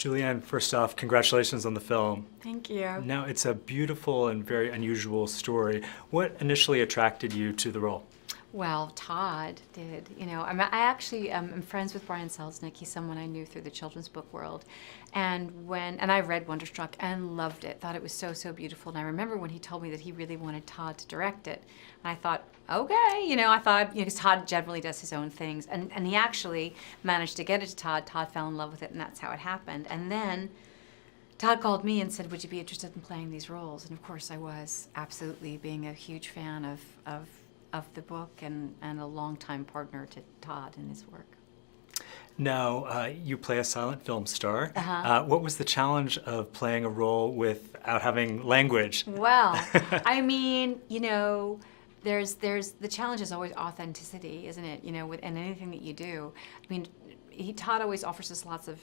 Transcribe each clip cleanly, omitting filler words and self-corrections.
Julianne, first off, congratulations on the film. Thank you. Now, it's a beautiful and very unusual story. What initially attracted you to the role? Well, Todd did. I actually am friends with Brian Selznick. He's someone I knew through the children's book world. And I read Wonderstruck and loved it, thought it was so, so beautiful. And I remember when he told me that he really wanted Todd to direct it. And I thought, okay, I thought, because Todd generally does his own things. And he actually managed to get it to Todd. Todd fell in love with it, and that's how it happened. And then Todd called me and said, would you be interested in playing these roles? And of course I was, absolutely, being a huge fan of the book and a longtime partner to Todd in his work. Now, you play a silent film star. Uh-huh. What was the challenge of playing a role without having language? Well, I mean, there's the challenge is always authenticity, isn't it? In anything that you do. I mean, Todd always offers us lots of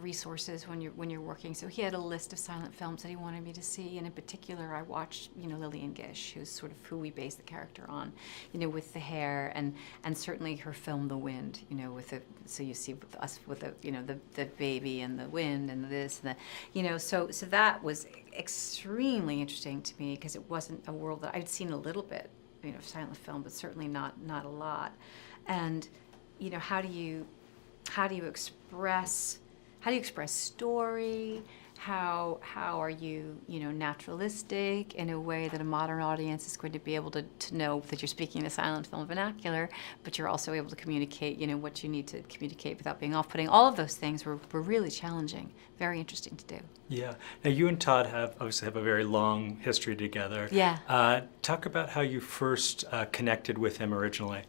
resources when you're working. So he had a list of silent films that he wanted me to see, and in particular, I watched Lillian Gish, who's sort of who we base the character on, with the hair, and certainly her film The Wind, so you see with us with the baby and the wind and this and the, so that was extremely interesting to me because it wasn't a world that I'd seen a little bit, silent film, but certainly not a lot, and how do you express story? How are you, naturalistic in a way that a modern audience is going to be able to know that you're speaking a silent film vernacular, but you're also able to communicate, what you need to communicate without being off-putting. All of those things were really challenging, very interesting to do. Yeah. Now, you and Todd obviously have a very long history together. Yeah. Talk about how you first connected with him originally.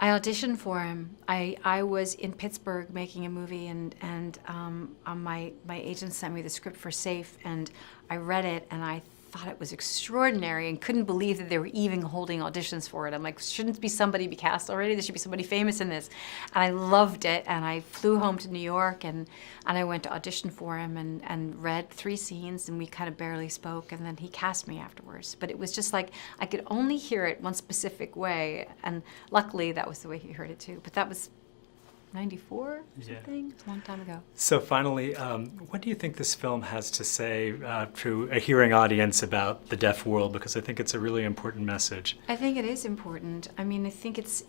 I auditioned for him. I was in Pittsburgh making a movie, and my agent sent me the script for Safe, and I read it, and I thought it was extraordinary and couldn't believe that they were even holding auditions for it. I'm like, shouldn't somebody be cast already? There should be somebody famous in this. And I loved it, and I flew home to New York, and I went to audition for him and read 3 scenes, and we kind of barely spoke, and then he cast me afterwards. But it was just like, I could only hear it one specific way, and luckily that was the way he heard it too. But that was 94 or something? It's a long time ago. So finally, what do you think this film has to say to a hearing audience about the deaf world? Because I think it's a really important message. I think it is important. I mean, I think it's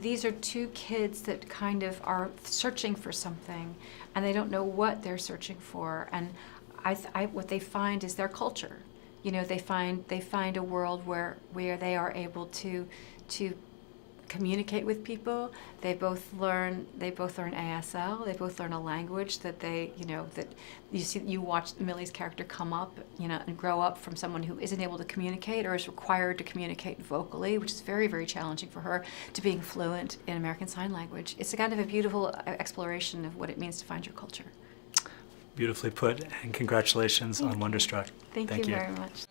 these are 2 kids that kind of are searching for something, and they don't know what they're searching for. And what they find is their culture. They find a world where they are able to communicate with people. They both learn ASL. They both learn a language that that you watch Millie's character come up, and grow up from someone who isn't able to communicate or is required to communicate vocally, which is very, very challenging for her, to being fluent in American Sign Language. It's a kind of a beautiful exploration of what it means to find your culture. Beautifully put, and congratulations on Wonderstruck. Thank you very much.